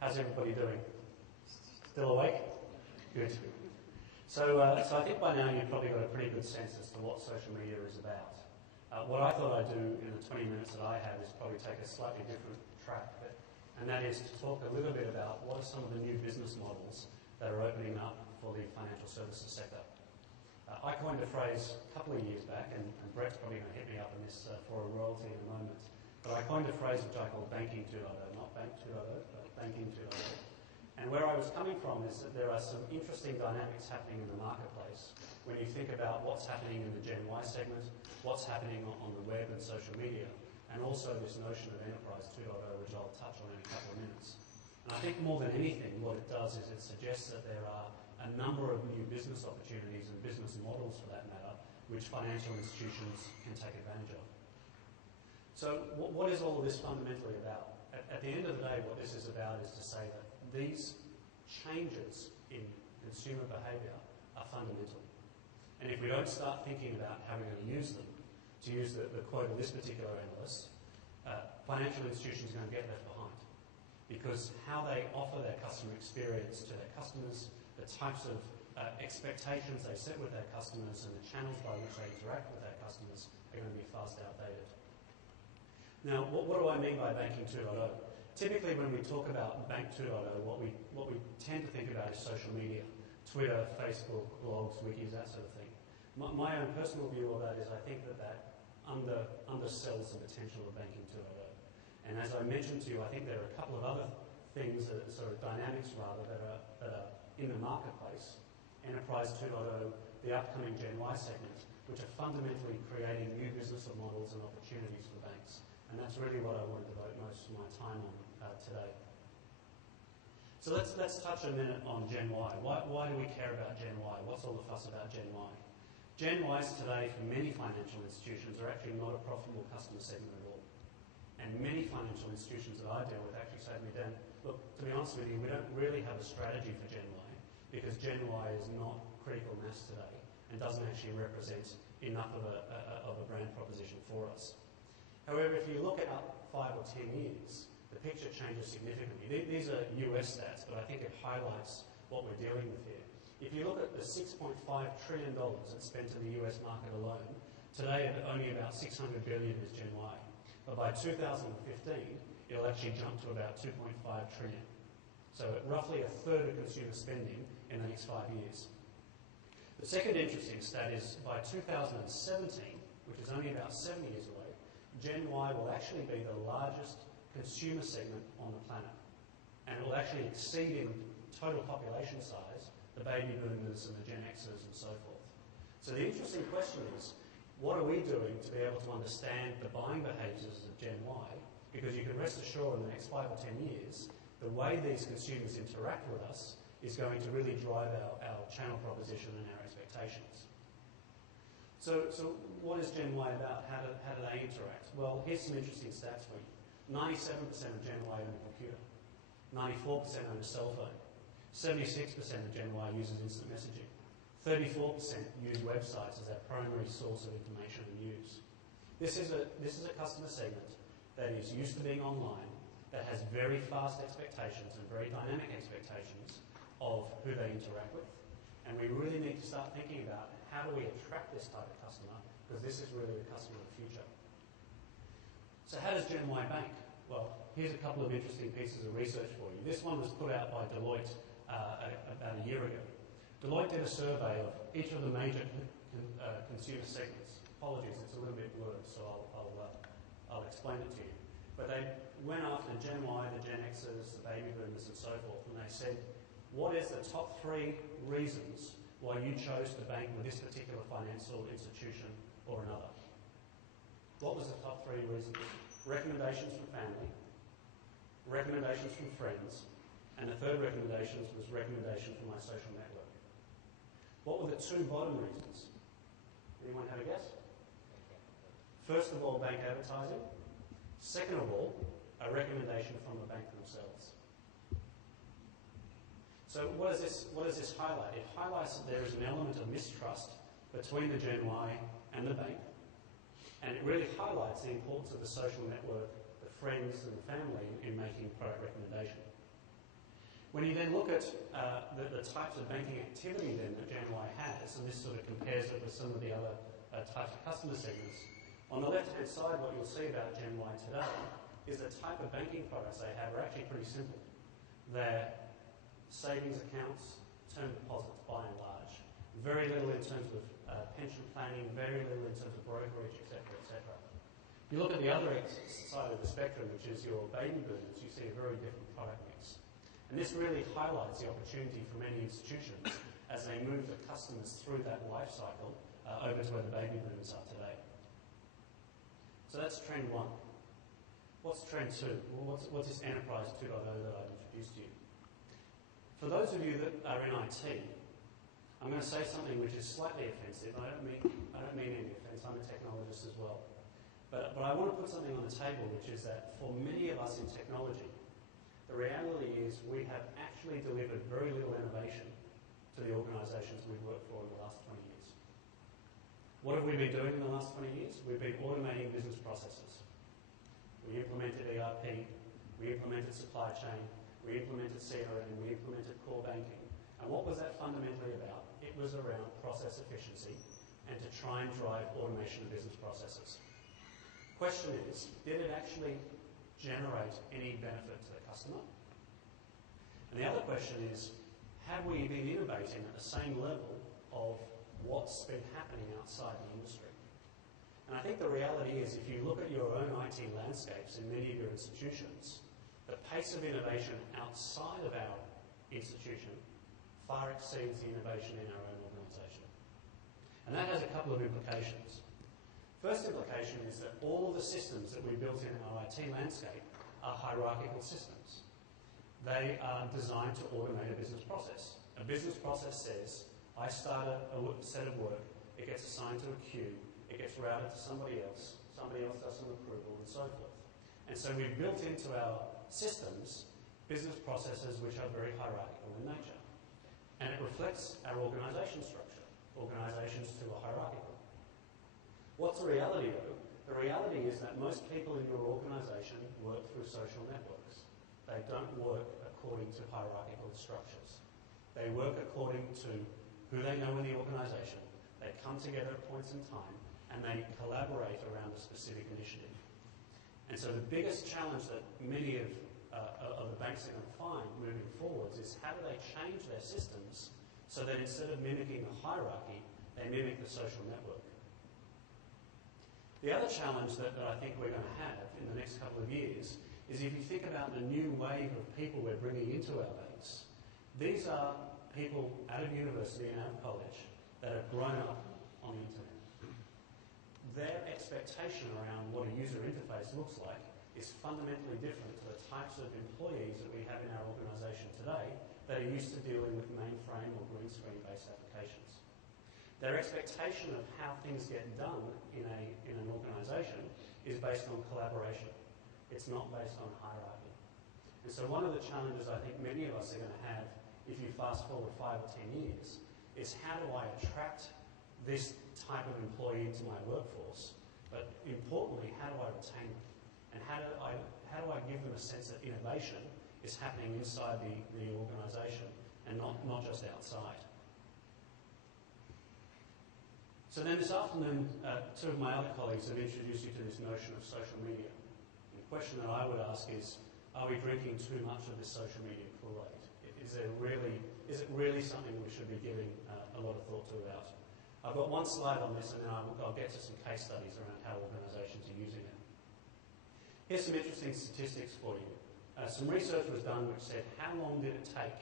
How's everybody doing? Still awake? Good. So I think by now you've probably got a pretty good sense as to what social media is about. What I thought I'd do in the 20 minutes that I have is probably take a slightly different track, and that is to talk a little bit about what are some of the new business models that are opening up for the financial services sector. I coined a phrase a couple of years back, and Brett's probably going to hit me up on this for a royalty in a moment, but I coined a phrase which I call banking 2.0, not bank 2.0, but banking 2.0. And where I was coming from is that there are some interesting dynamics happening in the marketplace when you think about what's happening in the Gen Y segment, what's happening on the web and social media, and also this notion of Enterprise 2.0, which I'll touch on in a couple of minutes. And I think more than anything, what it does is it suggests that there are a number of new business opportunities and business models, for that matter, which financial institutions can take advantage of. So what is all of this fundamentally about? At the end of the day, what this is about is to say that these changes in consumer behaviour are fundamental. And if we don't start thinking about how we're going to use them, to use the quote of this particular analyst, financial institutions are going to get left behind. Because how they offer their customer experience to their customers, the types of expectations they set with their customers and the channels by which they interact with their customers are going to be fast outdated. Now, what do I mean by banking 2.0? Typically, when we talk about Bank 2.0, what we tend to think about is social media, Twitter, Facebook, blogs, wikis, that sort of thing. My own personal view of that is I think that undersells the potential of Banking 2.0. And as I mentioned to you, I think there are a couple of other things, sort of dynamics rather, that are in the marketplace. Enterprise 2.0, the upcoming Gen Y segment, which are fundamentally creating new business models and opportunities for banks. And that's really what I want to devote most of my time on today. So let's touch a minute on Gen Y. Why do we care about Gen Y? What's all the fuss about Gen Y? Gen Ys today, for many financial institutions, are actually not a profitable customer segment at all. And many financial institutions that I deal with actually say to me, Dan, look, to be honest with you, we don't really have a strategy for Gen Y because Gen Y is not critical mass today and doesn't actually represent enough of a brand proposition for us. However, if you look at 5 or 10 years, the picture changes significantly. These are US stats, but I think it highlights what we're dealing with here. If you look at the $6.5 trillion that's spent in the US market alone, today only about $600 billion is Gen Y. But by 2015, it'll actually jump to about $2.5 trillion. So roughly a third of consumer spending in the next 5 years. The second interesting stat is by 2017, which is only about 7 years away, Gen Y will actually be the largest consumer segment on the planet. And it will actually exceed in total population size the baby boomers and the Gen Xers and so forth. So the interesting question is, what are we doing to be able to understand the buying behaviours of Gen Y? Because you can rest assured in the next 5 or 10 years, the way these consumers interact with us is going to really drive our channel proposition and our expectations. So what is Gen Y about? How do they interact? Well, here's some interesting stats for you. 97% of Gen Y own a computer. 94% own a cell phone. 76% of Gen Y uses instant messaging. 34% use websites as their primary source of information and news. This is a customer segment that is used to being online, that has very fast expectations and very dynamic expectations of who they interact with. And we really need to start thinking about how do we attract this type of customer, because this is really the customer of the future. So how does Gen Y bank? Well, here's a couple of interesting pieces of research for you. This one was put out by Deloitte about a year ago. Deloitte did a survey of each of the major consumer segments. Apologies, it's a little bit blurred, so I'll explain it to you. But they went after Gen Y, the Gen Xers, the baby boomers and so forth, and they said, what is the top 3 reasons why you chose to bank with this particular financial institution or another? What was the top 3 reasons? Recommendations from family, recommendations from friends, and the third recommendation was recommendation from my social network. What were the 2 bottom reasons? Anyone have a guess? First of all, bank advertising. Second of all, a recommendation from the bank themselves. So what does this highlight? It highlights that there is an element of mistrust between the Gen Y and the bank, and it really highlights the importance of the social network, the friends and the family in making product recommendation. When you then look at the types of banking activity then that GenY has, and this sort of compares it with some of the other types of customer segments, on the left-hand side what you'll see about GenY today is the type of banking products they have are actually pretty simple. They're savings accounts, term deposits by and large. Very little in terms of pension planning, very little in terms of brokerage, etc., etc. You look at the other side of the spectrum, which is your baby boomers, you see a very different product mix. And this really highlights the opportunity for many institutions as they move the customers through that life cycle over to where the baby boomers are today. So that's trend one. What's trend two? Well, what's this enterprise 2.0 that I've introduced to you? For those of you that are in IT, I'm going to say something which is slightly offensive. I don't mean any offence. I'm a technologist as well. But I want to put something on the table, which is that for many of us in technology, the reality is we have actually delivered very little innovation to the organisations we've worked for in the last 20 years. What have we been doing in the last 20 years? We've been automating business processes. We implemented ERP, we implemented supply chain, we implemented CRM, we implemented core banking. And what was that fundamentally about? It was around process efficiency and to try and drive automation of business processes. Question is, did it actually generate any benefit to the customer? And the other question is, have we been innovating at the same level of what's been happening outside the industry? And I think the reality is, if you look at your own IT landscapes in many of your institutions, the pace of innovation outside of our institution far exceeds the innovation in our own organisation. And that has a couple of implications. First implication is that all of the systems that we built in our IT landscape are hierarchical systems. They are designed to automate a business process. A business process says, I start a set of work, it gets assigned to a queue, it gets routed to somebody else does some approval, and so forth. And so we've built into our systems business processes which are very hierarchical in nature. And it reflects our organisation structure. Organisations too are hierarchical. What's the reality though? The reality is that most people in your organisation work through social networks. They don't work according to hierarchical structures. They work according to who they know in the organisation. They come together at points in time and they collaborate around a specific initiative. And so the biggest challenge that many of the banks are going to find moving forwards is how do they change their systems so that instead of mimicking a hierarchy, they mimic the social network. The other challenge that I think we're going to have in the next couple of years is if you think about the new wave of people we're bringing into our banks, these are people out of university and out of college that have grown up on the internet. Their expectation around what a user interface looks like is fundamentally different to the types of employees that we have in our organisation today that are used to dealing with mainframe or green screen-based applications. Their expectation of how things get done in an organisation is based on collaboration. It's not based on hierarchy. And so one of the challenges I think many of us are going to have if you fast forward 5 or 10 years is how do I attract this type of employee into my workforce, but importantly, how do I retain them? And how do I give them a sense that innovation is happening inside the organisation and not just outside? So then this afternoon, two of my other colleagues have introduced you to this notion of social media. And the question that I would ask is, are we drinking too much of this social media Kool-Aid? Is it really something we should be giving a lot of thought to about? I've got one slide on this and then I'll get to some case studies around how organisations are using it. Here's some interesting statistics for you. Some research was done which said how long did it take